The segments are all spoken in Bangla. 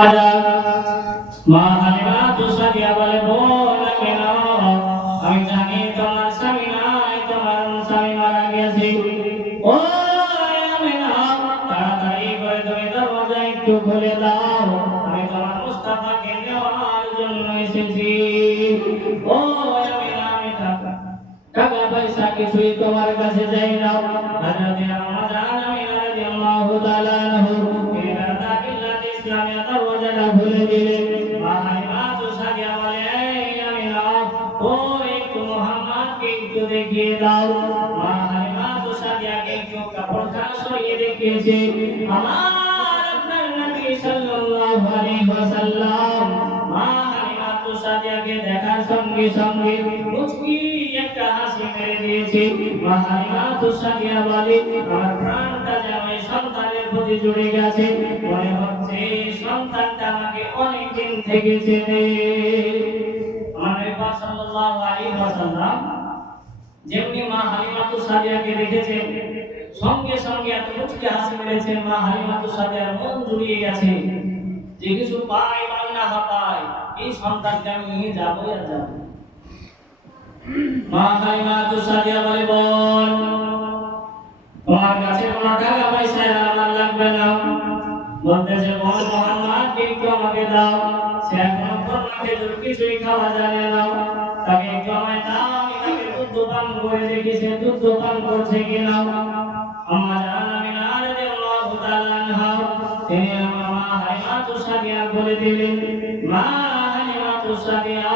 পাওয়া যায়। মা হালিমা তুষাদিয়া বলে, বোন আমিনা, আমি জানি তোমার স্বামী নাই, তোমার স্বামী মারা গেছে। ও আমিনা, তাড়াতাড়ি করে তুমি দরজা একটু খুলে দাও, আমি তোমার মুস্তাফাকে নেওয়ার জন্য এসেছি। ও আমিনা, আমি টাকা পয়সা কিছুই তোমার কাছে চাই না। হযরত আমাজান আমিনা রাদিয়াল্লাহু তাআলা আনহু তিনি দাখিলাত ইসলামিয়া দরজাটা খুলে দিলেন। মা হালিমা তুষাদিয়া বলে, এই আমিনা, ও একটু মুহাম্মদকে একটু দেখিয়ে দাও। মা হালিমা তুষাদিয়াকে একটু কাপড়টা সরিয়ে দেখিয়েছে। আমার আপনার নবী সাল্লাল্লাহু আলাইহি ওয়াসাল্লাম মা হালিমা তুষাদিয়াকে দেখার সঙ্গে সঙ্গে মুচকি একটা হাসি মেরে দিয়েছে। মা হালিমা তুষাদিয়া বলে, আমার প্রাণটা যেন এই সন্তানের প্রতি জুড়ে গেছে, মনে হচ্ছে সন্তানটা আমাকে অনেক দিন থেকে চেনে। আমার নবী পাক সাল্লাল্লাহু আলাইহি ওয়াসাল্লাম যেমনি মা হালিমা তুষাদিয়াকে দেখেছেন, সঙ্গে সঙ্গে এত মুচকি হাসি মেরেছেন, মা হালিমা তুষাদিয়ার মন জুড়িয়ে গেছে যে কিছু পাই বা না পাই, এই সন্তানকে আমি নিয়ে যাবো আর যাবো। মা হালিমা তুষাদিয়া বলে, বোন, তোমার কাছে কোনো টাকা পয়সা আমার লাগবে না। বলতেছে, বোন, মুহাম্মদকে একটু আমাকে দাও, সে এখনো কোরমা খেজুর কিছুই খাওয়া জানে না, তাকে একটু আমায় দাও, আমি তাকে দুধ পান করে দেখি সে দুধ পান করছে কিনা। আমাজান আমিনা রাদিয়াল্লাহু তাআলা আনহা তিনি মা হালিমা তুষাদিয়া বলে দিলেন। মা হালিমা তুষাদিয়া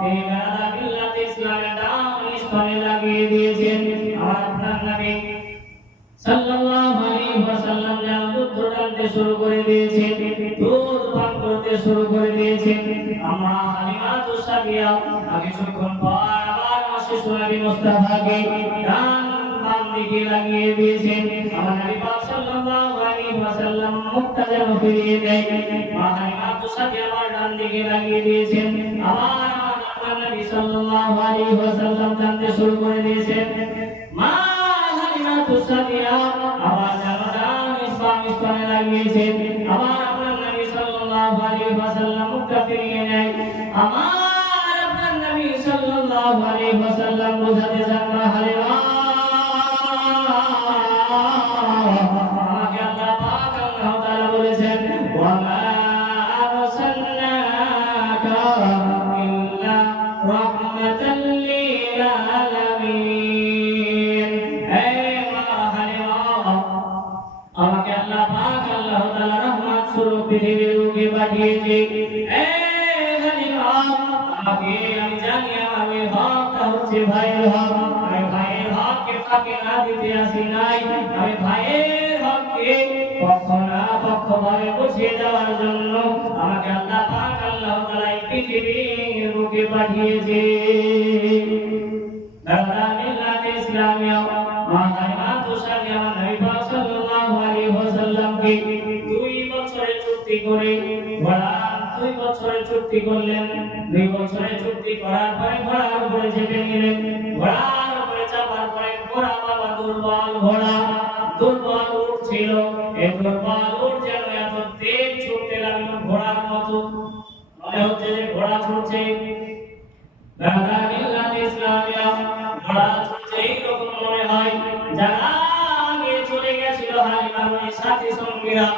তিনি দাখিলাত ইসলামের দাওয়াত স্তরে লাগিয়ে দিয়েছেন। আমার আপনার নবী সাল্লাল্লাহু আলাইহি ওয়াসাল্লাম যেন দুধ টানতে শুরু করে দিয়েছেন, দুধ পান করতে শুরু করে দিয়েছেন। মা হালিমা তুষাদিয়া কিছুক্ষণ পর আবার শিশু নবী মুস্তাফাকে ডান বাম দিকে লাগিয়ে দিয়েছেন। আমার নবী পাক সাল্লাল্লাহু আলাইহি ওয়াসাল্লাম মুখটা যেন ফিরিয়ে দেয়, মা হালিমা তুষাদিয়া আবার ডান দিকে লাগিয়ে দিয়েছেন। আবার আমার নবী সাল্লাল্লাহু আলাইহি ওয়াসাল্লাম টানতে শুরু করে দিয়েছেন। মা হালিমা তুষাদিয়া আবার ডান বাম স্তনে লাগিয়েছেন। আবার আপনার নবী সাল্লাল্লাহু আলাইহি ওয়াসাল্লাম মুখটা ফিরিয়ে নেয়। আমার আপনার নবী সাল্লাল্লাহু আলাইহি ওয়াসাল্লাম বোঝাতে চান, মা হালিমা, আমাকে আল্লাহ পাক আল্লাহ তাআলা বলেছেন, ওয়া মা আরসালনাকা ইল্লা রাহমাতাল লিল আলামিন। হে মা হালিমা, আমাকে আল্লাহ পাক আল্লাহ তাআলা রহমত স্বরূপ পৃথিবীর বুকে পাঠিয়েছে। হে হালিমা, আমাকে, আমি জানি আমার ওই হকটা হচ্ছে ভাইয়ের হক, আমি ভাইয়ের হককে ফাঁকি না দিতে আসি নাই, আমি ভাইয়ের হককে পক্ষভাবে বুঝিয়ে দেওয়ার জন্য আমাকে আল্লাহ পাক আল্লাহ তাআলা এই পৃথিবীর বুকে পাঠিয়েছে। দাখিলাত ইসলামিয়া মা হালিমা তুষাদিয়া নবী পাক সাল্লাল্লাহু আলাইহি ওয়াসাল্লামকে 2 বছরের চুক্তি করে ঘোড়া 2 বছরের চুক্তি করলেন। 2 বছরের চুক্তি করার পরে ঘোড়ার উপরে চেপে নিলেন। ঘোড়ার উপরে চাপার পরে ঘোড়া বাবা দুর্বল ঘোড়া, দুর্বল উট ছিল, এই দুর্বল উট যেন এত তেজ ছুটতে লাগলো ঘোড়ার মতো, মনে হচ্ছে যে ঘোড়া ছুটছে। দাখিলাত ইসলামিয়া ঘোড়া ছুটছে এইরকম মনে হয়। যারা আগে চলে গেছিল হালিমার ওই সাথী সঙ্গীরা,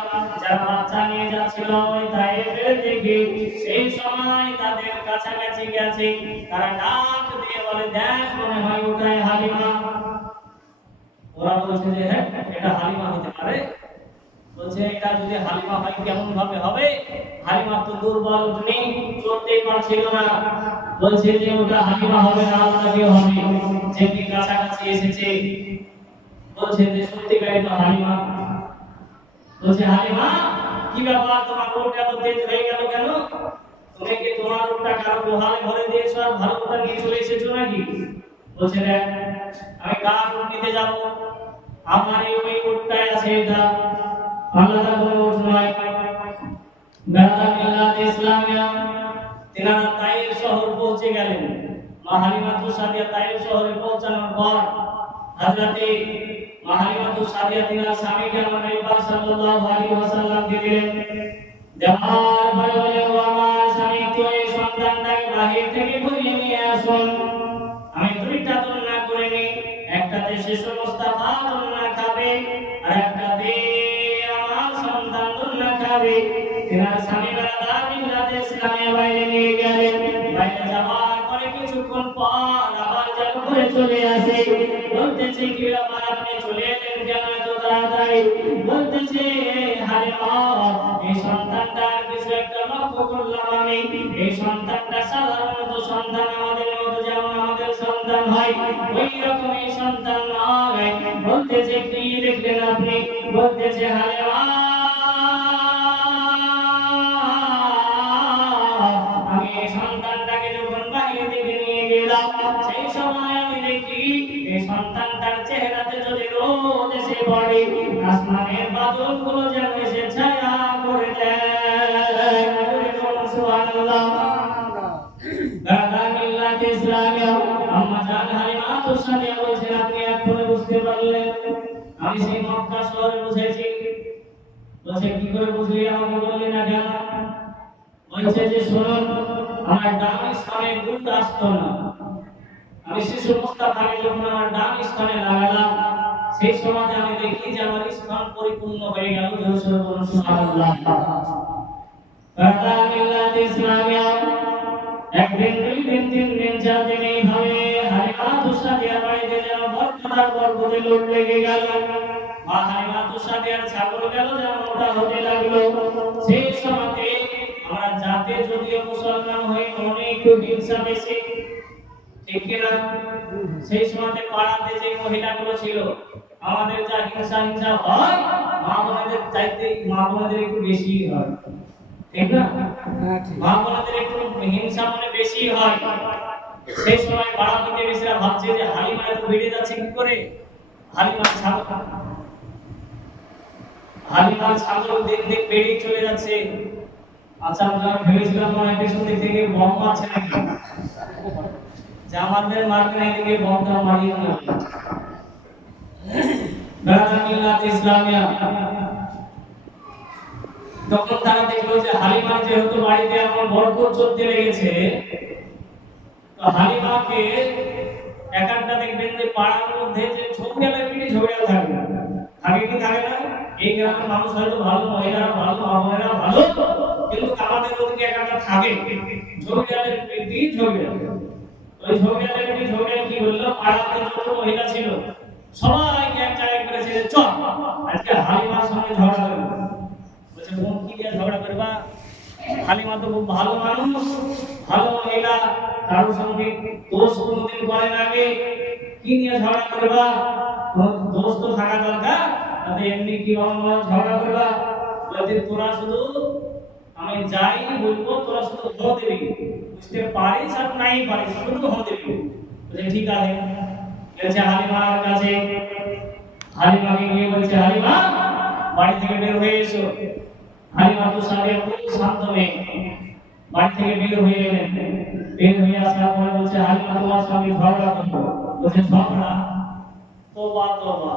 যারা বাচ্চা নিয়ে যাচ্ছিল ওই তায়েফের দিকে, সেই সময় তাদের কাছাকাছি গেছে, তারা ডাক দিয়ে বলে, দেখ, মনে হয় ওটাই হালিমা। ওরা বলছে যে হ্যাঁ, এটা হালিমা হতে পারে। বলছে, এটা যদি হালিমা হয় কেমন ভাবে হবে? হালিমা তো দুর্বল, উঠনি, চলতেই পারছিল না। বলছে যে ওটা হালিমা হবে না, আপনাকে হবে। যেমনি কাছাকাছি এসেছে, বলছে যে সত্যিকারই তো হালিমা। বলছে, হালিমা, কি ব্যাপার, তোমার ওটা তো তেজ হয়ে গেল কেন? তুমি কি তোমার ওটা কারো গোহালে ভরে দিয়েছো আর ভালো ওটা নিয়ে চলে এসেছো নাকি? বলছে, দেখ, আমি কার উট নিতে যাব? আমার এই ওই উটটাই আছে, এটা আলাদা কোনো উট নয়। দাখিলাত ইসলামিয়া তিনারা তায়েফ শহর পৌঁছে গেলেন। মা হালিমা তুষাদিয়া তায়েফ শহরে পৌঁছানোর পর হযরতে মা হালিমা তুষাদিয়া তিনার স্বামীকে আমার নবী পাক সাল্লাল্লাহু আলাইহি ওয়াসাল্লামকে দিলেন। দেওয়ার পরে বলে, ও আমার স্বামী, তো এই সন্তানটাকে বাহির থেকে ঘুরিয়ে নিয়ে আসুন। আমি দুইটা দোলনা করে নিই, একটাতে শিশু মুস্তাফা দোলনা খাবে আর একটাতে আমার সন্তান দোলনা খাবে। এনার স্বামী বেড়াদার মিল্লাতে ইসলামের বাইরে নিয়ে গেলেন। বাইরে যাওয়ার পরে কিছুক্ষণ পর আবার যেন ঘুরে চলে আসে। বলতেছে, কি ব্যাপার, আপনি চলে এলেন কেন এত তাড়াতাড়ি? বলতেছে, হালিমা, এই সন্তানটার কিছু একটা লক্ষ্য করলাম আমি। এই সন্তানটা সাধারণত সন্তান আমাদের মতো, যেমন আমাদের সন্তান হয় ওই রকম এই সন্তান নয়। বলতেছে, কি দেখলেন আপনি? বলতেছে, হালিমা, আমি এই সন্তানটাকে যখন বাহিরে দিকে নিয়ে গেলাম, সেই সময় আমি দেখি এই সন্তানটার চেহারাতে যদি রোদ এসে পড়ে, আসমানের বাদলগুলো যেন এসে ছায়া করে দেয়। সুবহানাল্লাহ। মিল্লাত ইসলামিয়া আম্মা জান হালিমা তুসাদিয়া বলছেন, আপনি এখনো বুঝতে পারলেন আমি সেই মক্কা শহরে বুঝেছি। বলছে, কি করে বুঝলি, আমাকে বললি না কেন? বলছে যে, শুনুন, আমার ডান স্থানে দুধ আসতো না। আমি শিশু মুস্তাফাকে যখন আমার ডান স্থানে লাগালাম, সেই সময় আমি দেখি যে আমার স্থান পরিপূর্ণ হয়ে গেল। সুবহানাল্লাহ। মিল্লাত ইসলামিয়া একদিন, দুই দিন, তিন দিন, চার দিন, এইভাবে হালিমা তুসাদিয়ার বাড়িতে যেন বরকতার বরকতে লোট লেগে গেল। মা হালিমা তুসাদিয়ার ছাগল গেল যেন মোটা হতে লাগলো। সেই সময়তে আমরা জাতে যদিও মুসলমান হই, মনে একটু হিংসা বেশি, ঠিক কিনা? সেই সময়তে পাড়াতে যে মহিলাগুলো ছিল, আমাদের যা হিংসা হয়, মা বোনদের চাইতে মা বোনদের একটু বেশি হয়, ঠিক না? মা বোনদের একটু হিংসা মনে বেশি হয়। সেই সময় পাড়া প্রতিবেশীরা ভাবছে যে হালিমা এত বেড়ে যাচ্ছে কি করে, হালিমার ছাগল দিন দিন বেড়েই চলে যাচ্ছে। আচ্ছা, আমরা ভেবেছিলাম মনে হয় পেছন দিক থেকে বম মারছে নাকি, যে আমাদের মারবে না, এদিকে বমটা মারিয়ে না। মিল্লাত ইসলামিয়া তখন তারা দেখলো যে হালিমার যেহেতু বাড়িতে এখন বরকত চলতে লেগেছে, তো হালিমাকে একান্নটা দেখবেন যে পাড়ার মধ্যে যে ঝগড়া থাকে, থাকে কি থাকে না? এই গ্রামের মানুষ হয়তো ভালো, মহিলারা ভালো, মা-বোনেরা ভালো, কিন্তু আমাদের ওদিকে একান্নটা থাকে ঝগড়ালের পেটি ঝগড়া। ওই ঝগড়া কি বললো, পাড়াতে যত মহিলা ছিল সবাইকে এক জায়গায় করেছে, চল আজকে হালিমার সঙ্গে ঝগড়া করবো। বলছে, কোন কি দিয়ে ঝগড়া করবা? হালিমা তো খুব ভালো মানুষ, ভালো মহিলা, কারোর সঙ্গে দোষ কোনোদিন করেন আগে, কি নিয়ে ঝগড়া করবা? দোষ তো থাকা দরকার, তাতে এমনি কি ঝগড়া করবা? বলতে, তোরা শুধু আমি যাই বলবো তোরা শুধু হো দিবি, বুঝতে পারিস আর নাই পারিস, শুধু হো দিবি। বলছে, ঠিক আছে। গেছে হালিমার কাছে, হালিমাকে গিয়ে বলছে, হালিমা, বাড়ি থেকে বের হয়ে এসো। হালিমা তুসাদিয়া খুব শান্ত মেয়ে, বাড়ি থেকে বের হয়ে এলেন। বের হয়ে আসার পরে বলছে, হালিমা, তোমার সঙ্গে ঝগড়া করবো। বলছে, ঝগড়া? তোবা তোবা,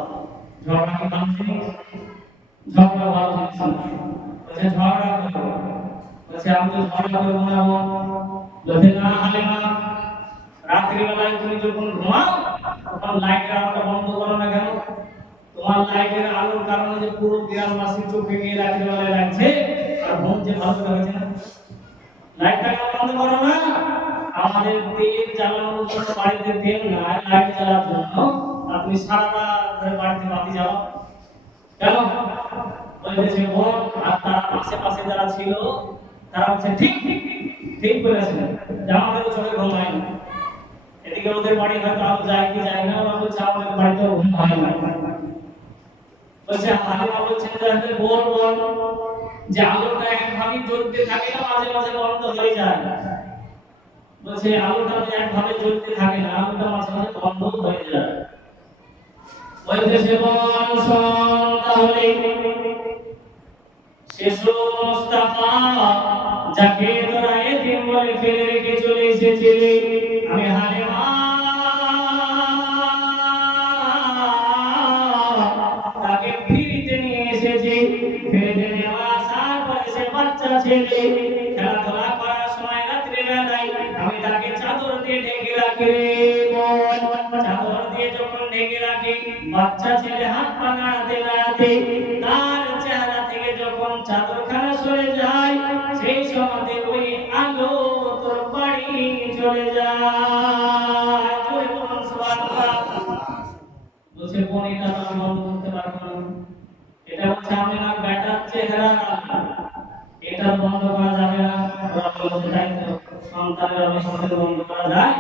ঝগড়া কি ভালো জিনিস? ঝগড়া ভালো জিনিস না। বলছে, ঝগড়া করবো। বলছে, আমি তো ঝগড়া করবো না। বলছে, না হালিমা, রাত্রিবেলায় তুমি যখন ঘুমাও তখন লাইটের আলোটা বন্ধ করো না কেন? তোমার লাইটের আলোর কারণে যে পুরো গ্রামবাসীর চোখে গিয়ে রাত্রিবেলায় লাগছে, আর ঘুম যে ভালো হয়েছে না, লাইটটা কেন বন্ধ করো না? আমাদের তেল জ্বালানোর জন্য বাড়িতে তেল না, লাইট জ্বালার জন্য আপনি সারা রাত ধরে বাড়িতে বাতি জ্বালাও কেন? বলতেছে, বোন, আর তারা আশেপাশে যারা ছিল তারা বলছে, ঠিক ঠিক বলেছেন, যে আমাদেরও চোখে ঘুম হয় না। এদিকে ওদের বাড়ি হয়তো আলো যায় কি যায় না, ওরা বলছে আমাদের বাড়িতেও ঘুম হয় না। বলছে, হালিমা বলছেন, যে বল যে আলোটা একভাবে জ্বলতে থাকে না, মাঝে মাঝে বন্ধ হয়ে যায়। বলছে, আলোটা একভাবে জ্বলতে থাকে না, আলোটা মাঝে মাঝে বন্ধ হয়ে যায়। বলতেছে, বল শোন তাহলে, শিশু মুস্তাফা যাকে তোরা এতিম বলে ফেলে রেখে চলে এসেছিলি, আমি হালিমা তাকে ফিরিতে নিয়ে এসেছি। ফিরিতে নিয়ে আসার পরে সে বাচ্চা ছেলে খেলাধুলা করার সময় রাত্রে বেলায় আমি তাকে চাদর দিয়ে ঢেকে রাখি রে বোন। চাদর দিয়ে যখন ঢেকে রাখি, বাচ্চা ছেলে হাত পা নাড়াতে নাড়াতে তার চেহারা থেকে যখন চাদরখানা সরে যায়, সেই সময় ওই আলো তোর বাড়ি চলে যায়। জোরে বলুন সুবহানাল্লাহ। বলছে বোন, এটা তো আমি বন্ধ করতে পারবো না, এটা হচ্ছে আমার বেটার চেহারা, এটা বন্ধ করা যাবে না। সন্তানের অবস্থাতে বন্ধ করা যায়,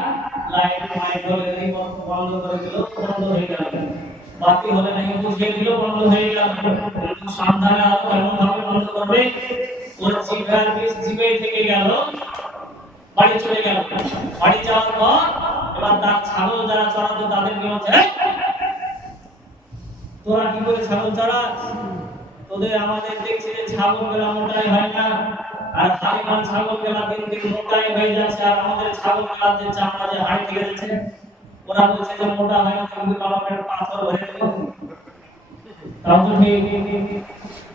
লাইট মাইক হলে বন্ধ করে দিল, বন্ধ হয়ে গেল, বাতি হলে নাকি বুঝিয়ে দিল, বন্ধ হয়ে গেল। কিন্তু সন্তানের আলো এমন ভাবে বন্ধ করবে, ওর জিগার বিষ জিগাই থেকে গেল, বাড়ি চলে গেল। বাড়ি যাওয়ার পর এবার তার ছাগল যারা চড়াতো তাদেরকে বলছে, তোরা কি করে ছাগল চড়াস? তোদের আমাদের দেখছি যে ছাগল গুলা মোটাই হয় না, আর হাড়িমান ছাগল গুলা দিন দিন মোটাই হয়ে যাচ্ছে, আর আমাদের ছাগল গুলা যে চামড়া যে হাড়ি থেকে যাচ্ছে, ওরা বলছে যে মোটা হয় না, কিন্তু বাবা পেটে পাথর ভরে দেবো। তাও তো ঠিক,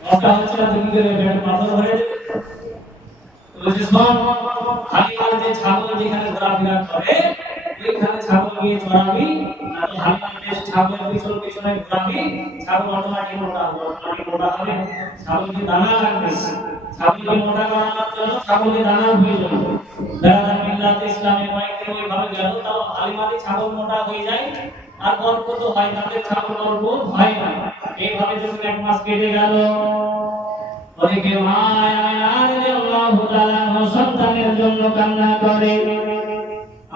মোটা হচ্ছে না, তুমি করে পেটে পাথর ভরে দেবে। বলছে শোন, হাড়িমান যে ছাগল যেখানে ঘোরাফেরা করে ওইখানে ছাগল গিয়ে চড়াবি, আর হাড়িমান বেশ ছাগলের পিছনে পিছনে ঘোরাবি, ছাগল অটোমেটিক মোটা হবে, অটোমেটিক মোটা হবে। ছাগলকে দানা লাগবে, ছাগলকে মোটা করানোর জন্য ছাগলকে দানা প্রয়োজন। দাদা মিল্লাত ইসলামে কয়েকদিন ওইভাবে গেল, তাও হালিমালি ছাগল মোটা হয়ে যায়, আর গল্প তো হয়, তাদের ছাগল গল্প হয় না। এইভাবে যখন এক মাস কেটে গেল, ওদিকে মা আমিনা রাদিয়াল্লাহু তাআলা সন্তানের জন্য কান্না করে,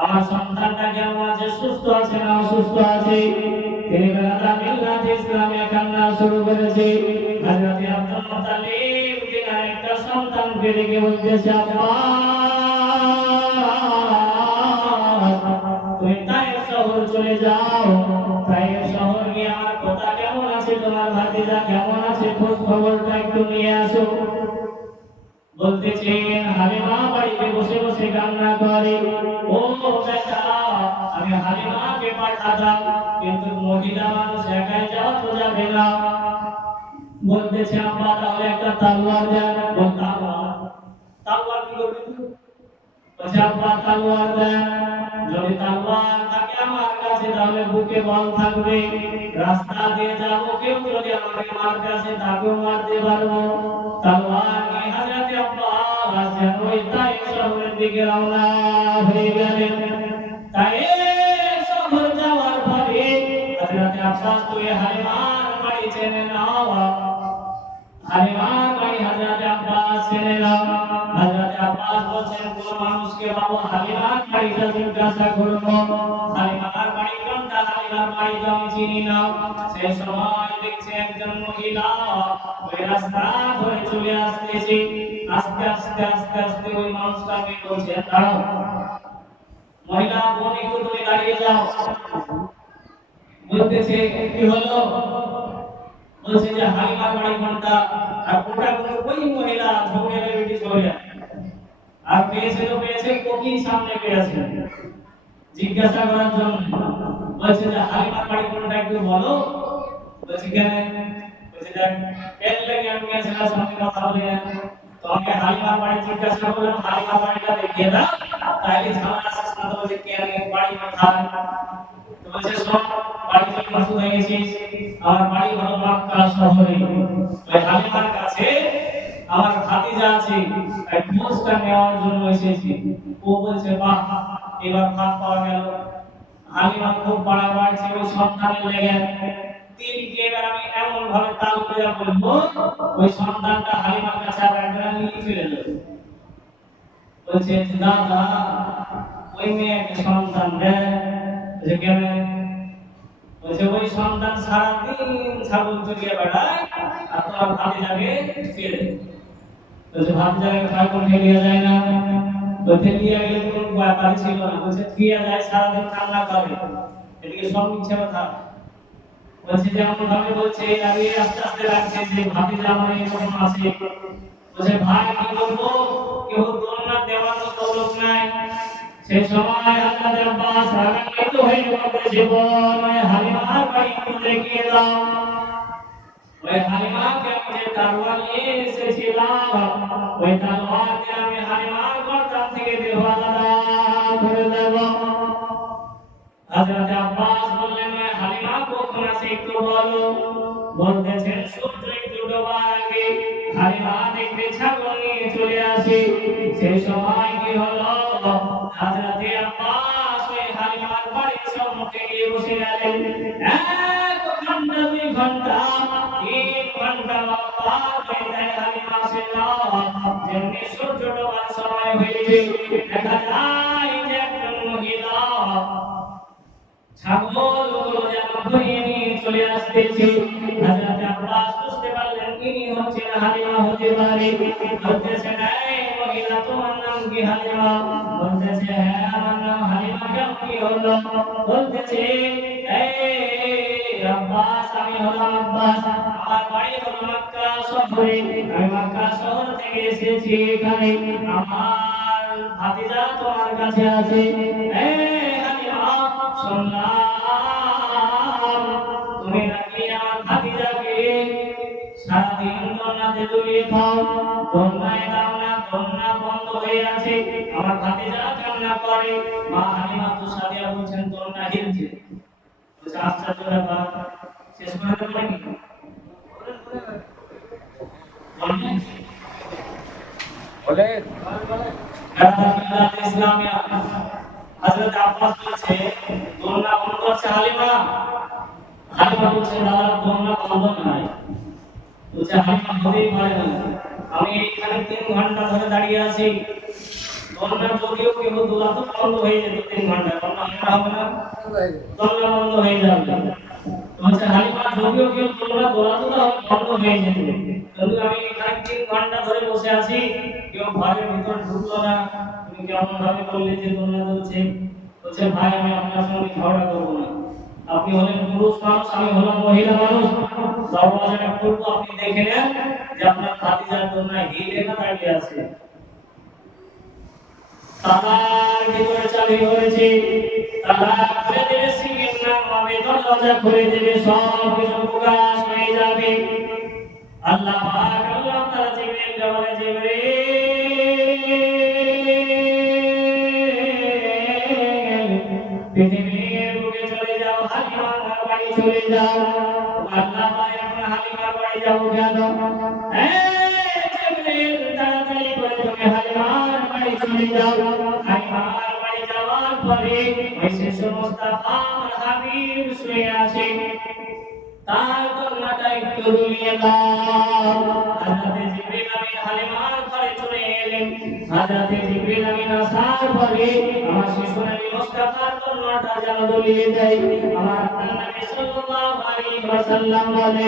আমার সন্তানটা কেমন আছে, সুস্থ আছে না অসুস্থ আছে। তিনি দাদা মিল্লাত ইসলামে কান্না শুরু করেছে। হযরত আব্দুল মুত্তালিব তিনার একটা সন্তানকে ডেকে বলতেছে, আব্বা তুমি তায়েফ শহর চলে যাও, তায়েফ শহর গিয়ে আমার কথা কেমন আছে, তোমার ভাতিজা কেমন আছে, খোঁজ খবরটা একটু নিয়ে আসো। বলতেছেন হালিমা বাড়িতে বসে বসে কান্না করে, ও বেটা, আমি হালিমাকে পাঠাতাম, কিন্তু মহিলা মানুষ একাই যাওয়া তো যাবে না। বলতেছে আব্বা তাহলে একটা তলোয়ার দেন। বলতাম তলোয়ার কি করবে তুই? বলছে আব্বা তলোয়ার দেন, যদি তলোয়ার থাকে আমার কাছে তাহলে বুকে বল থাকবে, রাস্তা দিয়ে যাবো, কেউ যদি আমাকে মারতে আসে তাকেও মারতে পারবো। তলোয়ার নিয়ে হযরত আব্বাস ওই তায়েফ শহরের দিকে রওনা হয়ে গেলেন। তায়েফ শহর যাওয়ার পরে হযরত আব্বাস তো হালিমার বাড়ি চেনে না, হালিমার বাড়ি হযরত আব্বাস চেনে না। হযরত আব্বাস বলছেন কোন মানুষকে বাবা হালিমার বাড়িটা জিজ্ঞাসা করবো, হালিমার বাড়ি কোনটা, হালিমার বাড়ি তো আমি চিনি না। সেই সময় দেখছে একজন মহিলা ওই রাস্তা ধরে চলে আসতেছে, আস্তে আস্তে আস্তে আস্তে ওই মানুষটাকে বলছে, দাঁড়াও মহিলা, বোন একটু তুমি দাঁড়িয়ে যাও। বলতেছে কি হলো? বলছে যে হালিমার বাড়ি কোনটা, আর কোনটা কোন ওই মহিলা ঝগড়া বেটি ঝগড়া, আর পেয়েছে তো পেয়েছে কোকি সামনে পেয়েছে জিজ্ঞাসা করার জন্য। বলছে যে হালিমার বাড়ি কোনটা একটু বলো। বলছে কেন? বলছে যে এর লাগে আমি আসলে সঙ্গে কথা বলি না, তোমাকে হালিমার বাড়ি জিজ্ঞাসা করলাম, হালিমার বাড়িটা দেখিয়ে দাও, তাইলে ঝামেলা শেষ না। বলছে কেন বাড়ি কোথায়? বলছে সব বাড়ি থেকে মাসুদ হয়ে গেছিস, আমার বাড়ি হলো মক্কা শহরে, ওই হালিমার কাছে আমার ভাতিজা আছে, এই খোঁজটা নেওয়ার জন্য এসেছি। ও বলছে বাহ, এবার ভাত পাওয়া গেল। হালিমা খুব বাড়াবাড়ি ছিল সন্তানের লেগে, তিনকে এবার আমি এমন ভাবে তাল করে বলবো ওই সন্তানটা হালিমার কাছে আর একবার নিয়ে চলে যাবে। বলছে দাদা ওই মেয়েকে সন্তান দেয়। যে কেন? বলছে ওই সন্তান সারাদিন ছাগল চড়িয়ে বেড়ায়, আর তোমার ভাতিজাকে ছেড়ে দেয়। বলছে ভাতিজাকে ছাগল ঠেলিয়ে যায় না? বলছে নিয়ে গেলে কোনো ব্যাপারই ছিল না। বলছে ফিরে যায়, সারাদিন কান্না করে, এদিকে সব মিথ্যে কথা। বলছে যেমন ভাবে বলছে আগে আস্তে আস্তে লাগছে যে ভাতিজা আমার এরকম আছে। বলছে ভাই কি বলবো, কেউ দোলনা দেওয়ার মতো লোক নাই। সেই সময় হযরত আব্বাস রাগান্বিত হয়ে বলতেছে, বোন হালিমার বাড়ি একটু দেখিয়ে দাও। ওই হালিমাকে আমি যে তরোয়ার নিয়ে এসেছিলাম ওই তরোয়ার দিয়ে আমি হালিমার গর্দান থেকে দেহ আলাদা করে দেব। হযরত আব্বাস বললেন ওই হালিমা কখন আসে একটু বলো। বলতেছেন সূর্য একটু ডোবার আগে হালিমা দেখবে ছাগল নিয়ে চলে আসে। সেই সময় কি হলো, হযরত আব্বাস ওই হালিমার বাড়ির সম্মুখে গিয়ে বসে গেলেন। এক ঘন্টা, 2 ঘন্টা, 3 ঘন্টা পার হয়ে যায়, হালিমা আসে না। যেমনি সূর্য ডোবার সময় হয়েছে, দেখা যায় যে একজন মহিলা ছাগলগুলো যেন ধরিয়ে নিয়ে চলে আসতেছে। হযরত আব্বাস বুঝতে পারলেন ইনি হচ্ছেন হালিমা হতে পারে। বলতেছেন এই মহিলা তোমার নাম কি হালিমা? বলতেছে হ্যাঁ আমার নাম হালিমা। কেন কি হলো? বলতেছে এই আব্বাস আমি হলাম আব্বাস, আমার বাড়ি হলো মক্কা শহরে, আমি মক্কা শহর থেকে এসেছি এখানে, আমার ভাতিজা তোমার কাছে আছে। এই হালিমা শুনলাম তুমি নাকি আমার ভাতিজাকে সারাদিন দোলনাতে দুলিয়ে খাও, দোলনায় দাও না, দোলনা বন্ধ হয়ে আছে, আমার ভাতিজা কান্না করে। মা হালিমা তো সাদিয়া বলছেন দোলনা হিলছে। বলছে আশ্চর্য ব্যাপার, শেষ করে দেবো নাকি? বলেন ইসলামিয়া। হযরত আব্বাস বলছে দোলনা বন্ধ আছে হালিমা। হালিমা বলছে দাদা দোলনা বন্ধ নাই। বলছে হালিমা হতেই পারে না, আমি এখানে 3 ঘন্টা ধরে দাঁড়িয়ে আছি, দোলনা যদিও কেউ দোলাতো বন্ধ হয়ে যেত 3 ঘন্টা, দোলনা হবে না, দোলনা বন্ধ হয়ে যাবে। বলছে হালিমা যদিও কেউ দোলনা দোলাতো তাহলে বন্ধ হয়ে যেত, কিন্তু আমি এখানে 3 ঘন্টা ধরে বসে আছি, কেউ ঘরের ভিতর ঢুকলো না, তুমি কেমন ভাবে বললে যে দোলনা চলছে? বলছে ভাই আমি আপনার সঙ্গে ঝগড়া করবো না, আপনি হলেন পুরুষ মানুষ, আমি হলাম মহিলা মানুষ, দরওয়াজাটা খুলবো, আপনি দেখে নেন যে আপনার ভাতিজার দোলনা হিলে না দাঁড়িয়ে আছে। তালার ভিতরে চাবি করেছে, তালা খুলে দেবে, সিংহের নাম হবে, দরওয়াজা খুলে দেবে, সব কিছু প্রকাশ হয়ে যাবে। আল্লাহ পাক আল্লাহ তাআলা জিবরিলকে বলে জিবরিল পৃথিবীর বুকে চলে যাও, হালিমার বাড়ি চলে যাও। আল্লাহ পাক এখন হালিমার বাড়ি যাবো কেন? জিবরিল তাড়াতাড়ি করে তুমি হালিমার বাড়ি চলে যাও। হালিমার বাড়ি যাওয়ার পরে ওই শিশু মুস্তাফা আমার হাবিব শুয়ে আছে, তার দোলনাটা একটু দুলিয়ে দাও। হযরত জিবরিল আমিন হালিমার ঘরে চলে এলেন। হযরত জিবরিল আমিন আসার পরে আমার শিশু নবী মুস্তাফার দোলনাটা যেন দুলিয়ে দেয়। আমার নবী সাল্লাল্লাহু আলাইহি ওয়াসাল্লাম বলে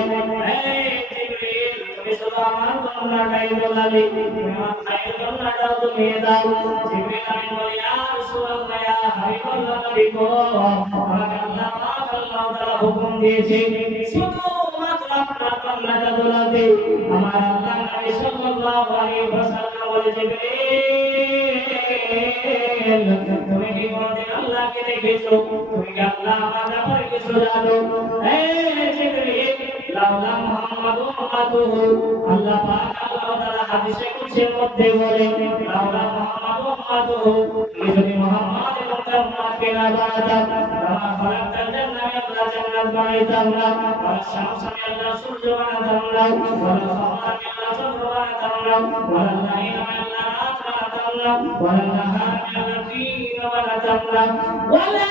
এই জিবরিল তুমি শুধু আমার দোলনাটাই দোলাবে, তুমি আমার ভাইয়ের দোলনাটাও দুলিয়ে দাও। জিবরিল আমিন বলে ইয়া রাসূলুল্লাহ ইয়া হাবিবাল্লাহ নবী গো, আমাকে আল্লাহ পাক আল্লাহ তাআলা হুকুম দিয়েছে শুধু মাত্র আপনার দোলনাটা দোলাতে। আমার আল্লাহ নবী সাল্লাল্লাহু আলাইহি ওয়াসাল্লাম বলে জিবরিল তুমি কি কোনদিন আল্লাহকে দেখেছো? তুমি কি আল্লাহ আমার ব্যাপারে কিছু জানো? এই জিবরিল লাউলা মুহাম্মাদুর উম্মাতুহু, আল্লাহ পাক আল্লাহ তাআলা হাদিসে কুদসির মধ্যে বলেন লাউলা মুহাম্মাদুর উম্মাতুহু, তুমি যদি মুহাম্মদ এবং তার উম্মতকে না বানাতাম, তামা খলাকতাল জান্নাত আল্লাহ জান্নাত বানাইতাম না, ওয়া শামস আমি আল্লাহ সূর্য বানাতাম না, ওয়া কমার আমি আল্লাহ চন্দ্র বানাতাম না, ওয়া লাইল আমি আল্লাহ রাত বানাতাম না, ওয়া নাহার আমি আল্লাহ দিন বানাতাম না, ওয়া লা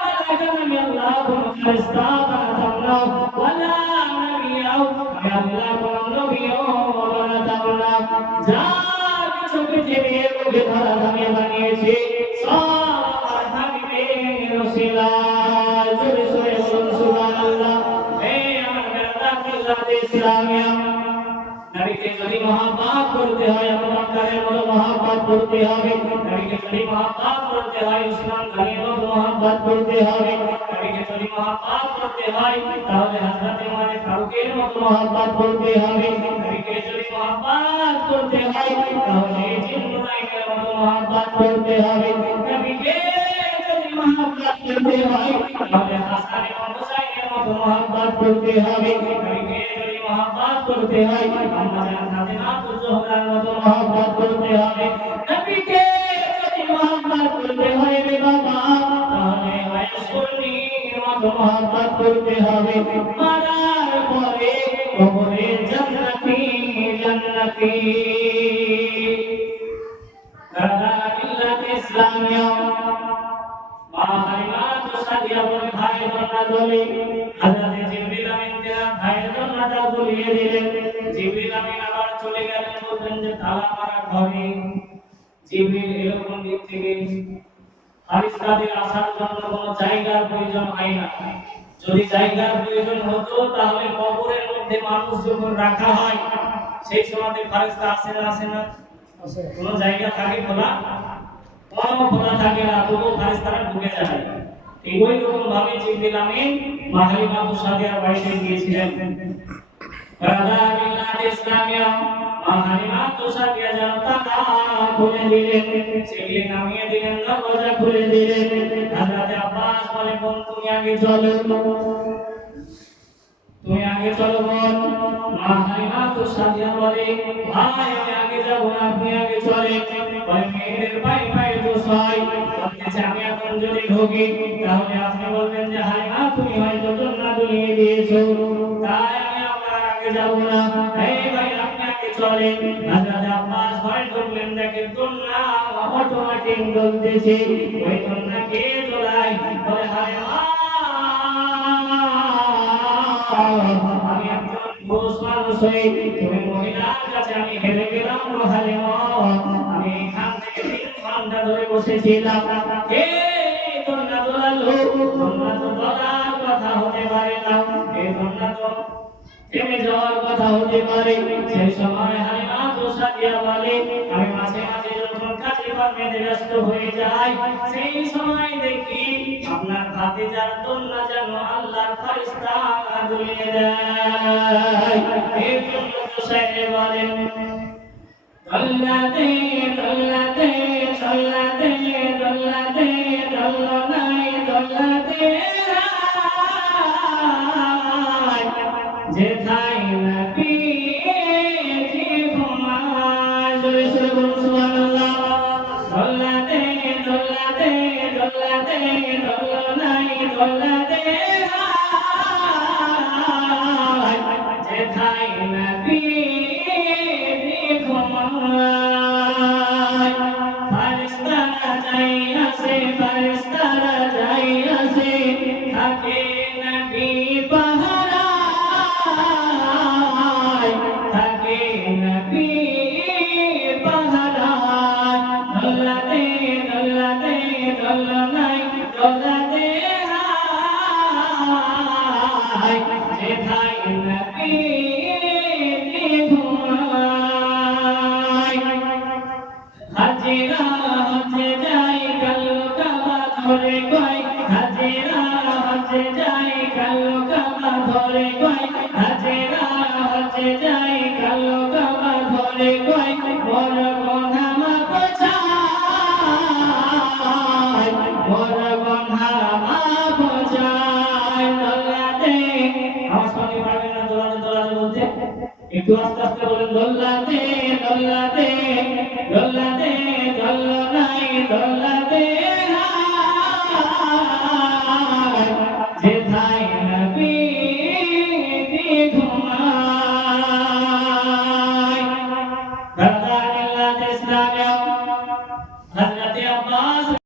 মালাকান আমি আল্লাহ কোন ফেরেশতা বানাতাম না, ওয়া লা নবিয়্যাও আমি আল্লাহ কোন নবীও বানাতাম না। যা কিছু পৃথিবীর বুকে ধরা আমি বানিয়েছি সব আমার হাবিবের ওসিলায়। জোরে জোরে বলুন সুবহানাল্লাহ। এই আমার বেরাদার মিল্লাত ইসলামিয়া, নবীকে যদি মহব্বত করতে হয় আবু বকরের মতো মহব্বত করতে হবে, নবীকে যদি মহব্বত করতে হয় উসমান গনির মতো মহব্বত করতে হবে, নবীকে যদি মহব্বত করতে হয় তাহলে হযরত ওমর ফারুকের মতো মহব্বত করতে হবে, নবীকে যদি মহব্বত করতে হয় তাহলে জিন্নাতের মতো মহব্বত করতে হবে, নবীকে যদি মহব্বত করতে হয় তাহলে হাসান এবং হুসাইনের মতো মহব্বত করতে হবে, নবীকে যদি করতে হয়, আম্মা জান ফাতেমা জোহরার মতো মহব্বত করতে হবে। নবীকে যদি মহব্বত করতে হয় রে বাবা, তাহলে ওয়াইসুরনির মতো মহব্বত করতে হবে। মারার পরে কবরে জান্নাতি জান্নাতি। দাদা মিল্লাত ইসলামিয়া মা হালিমাতু সাদিয়া বলে ভাইয়ের দরজা খুলে হযরত জিবরিল আমিন তেনার ভাইয়ের দরজাটা খুলিয়ে দিলেন। জিবরিল আমিন আবার চলে গেলেন, বললেন যে তালা মারা ঘরে। জিবরিল এলো কোন দিক থেকে? ফারিস্তাদের আসার জন্য কোনো জায়গার প্রয়োজন হয় না। যদি জায়গার প্রয়োজন হতো তাহলে কবরের মধ্যে মানুষ যখন রাখা হয় সেই সময়তে ফারিস্তা আসে না? আসে না? কোনো জায়গা থাকে খোলা? কোনো খোলা থাকে না, তবুও ফারিস্তারা ঢুকে যায়। ঠিক ওই রকম ভাবে জিবরিল আমিন মা হালিমাতু সাদিয়ার বাড়িতে গিয়েছিলেন। রাদা মিল্লাত ইসলামিয়া মা হালিমাতু সাদিয়া যেন তালা খুলে দিলেন, সেগুলি নামিয়ে দিলেন, দরজা খুলে দিলেন। হযরত আব্বাস বলে, বোন তুমি আগে চলো, তুমি আগে চলো বোন। মা হালিমাতু সাদিয়া বলে, ভাই আমি আগে যাব না, আপনি আগে চলেন। বলে মেয়েদের পায়ে পায়ে দোষ হয়, বলতেছে আমি এখন যদি ঢুকি তাহলে আপনি বলবেন যে হালিমা তুমি হয়তো দোলনা দুলিয়ে দিয়েছো, তাই আমি আপনার আগে যাব না। এই ভাই আপনি আগে চলেন। হযরত আব্বাস ঘরে ঢুকলেন, দেখেন দোলনা অটোমেটিক দুলতেছে। ওই দোলনা কে দোলায়? বলে হালিমা আমি একজন পুরুষ মানুষ হয়ে তুমি মহিলার কাছে আমি হেরে গেলাম। হালিমা আমি এখান থেকে 3 ঘন্টা ধরে বসেছিলাম, এই দোলনা দোলালো। দোলনা তো দোলার কথা হতে পারে না, এই দোলনা তো থেমে যাওয়ার কথা হতে পারে। সেই সময় হালিমাতু সাদিয়া বলে, আমি মাঝে মাঝে যখন কাজে কর্মে ব্যস্ত হয়ে যাই সেই সময় দেখি আপনার ভাতিজার দোলনা যেন আল্লাহর ফেরেশতা দুলিয়ে দেয়। এই জন্য তো সাহেব বলেন, দোলনাতে দোলনাতে দোলনাতে দোলনাতে দোলনায় দোলনাতে যেথায় নবী ঘুমায়। জোরে জোরে বলুন সুবহানাল্লাহ। দোলনাতে দোলনাতে দোলনাতে দোলনায় দোলনাতে যেথায় নবী ঘুমায়। ফারিস্তারা যাই আসে, ফারিস্তারা যাই আসে, থাকে নবী পাহারায়, থাকে নবী পাহারায়। দোলনাতে দোলনাতে দোলনায় দোলনাতে হায়, যেথায় নবী ঘুমায়। হাজিরা হজে যাই কালো কাবা ধরে কয়, হাজিরা হজে যাই কালো কাবা ধরে কয়, হাজিরা হজে যাই কালো কাবা ধরে কয়, বড় গন্ধা মাপ চায়, বড় গন্ধা মাপ চায়। দোলনাতে আমার সঙ্গে পারবেন না দোলাতে দোলাতে বলতে, একটু আস্তে আস্তে বলেন। দোলনাতে দোলনাতে দোলনাতে দোলনায় দোলনাতে হায়, যেথায় নবী ঘুমায়। দাদা মিল্লাত ইসলামিয়া হযরত আব্বাস